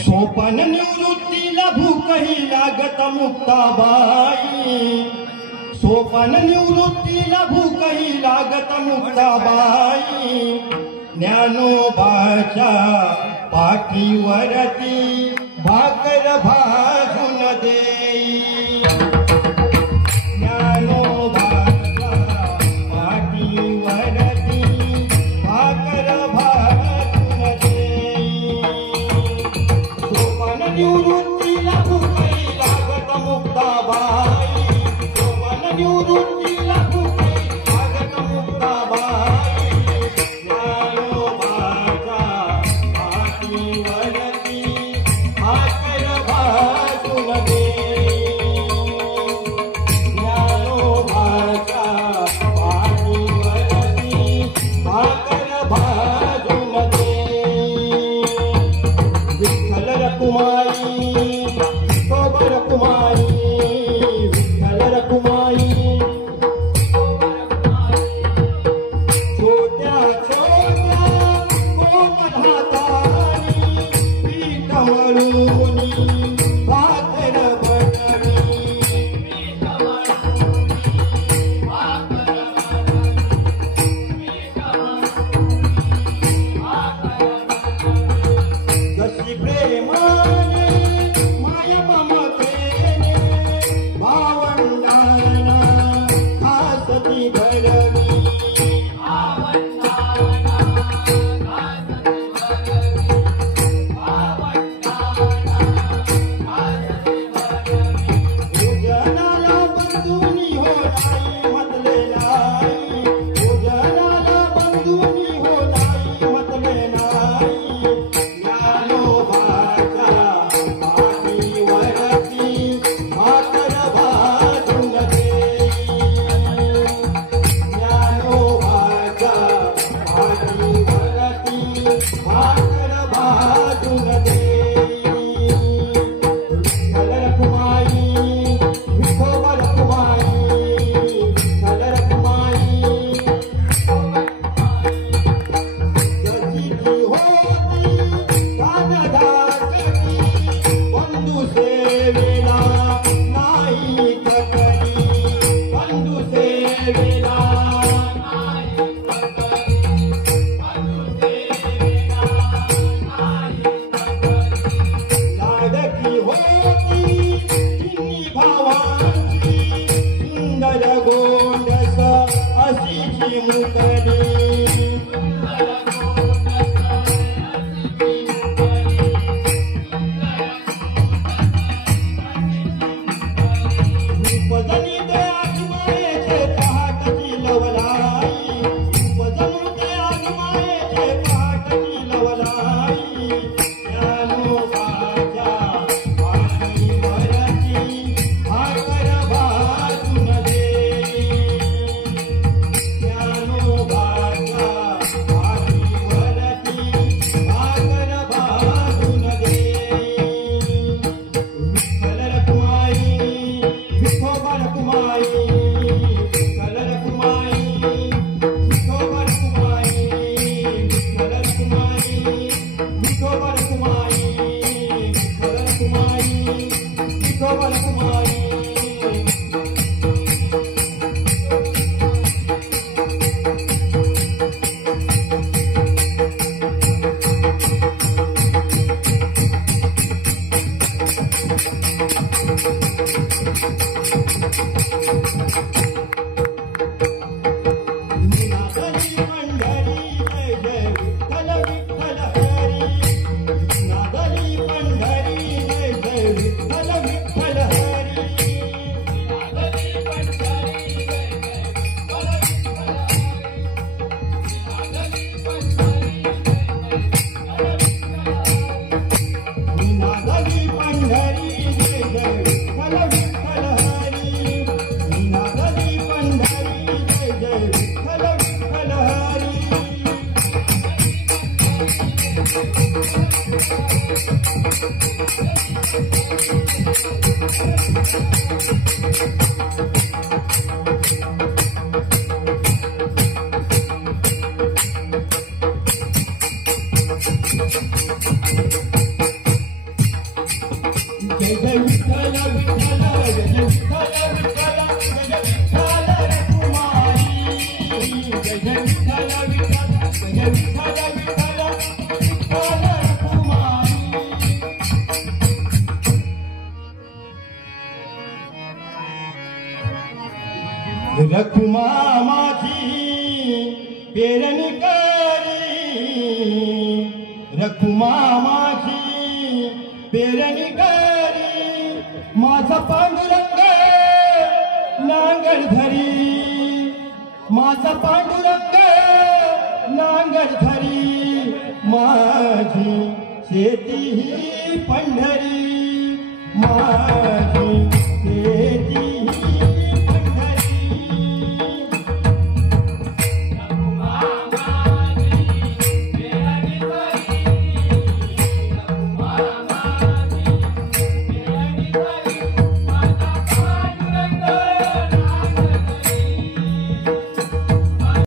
सोपन निवृत्तीला भूकही लागत मुक्ताबाई, सोपन निवृत्तीला भूकही लागत मुक्ताबाई, ज्ञानोबाच्या पाठीवरती भाकर भाजून देई, ज्ञानोबाच्या पाठीवरती भाकर भाजून देई, सोपन निवृत्तीला भूकही लागत मुक्ताबाई, सोपन निवृत्तीला भूकही लागत मुक्ताबाई, जय जय विठ्ठल विठ्ठल जय जय विठ्ठल विठ्ठल जय जय विठ्ठल रखुमाई जय जय विठ्ठल विठ्ठल जय जय विठ्ठल विठ्ठल विठ्ठल रखुमाई रखुमा माझी पेरणी करी रखुमा माझी पेरणी करी माझा पांडुरंग नांगर धरी माझा पांडुरंग नांगर धरी माझी शेती ही पंढरी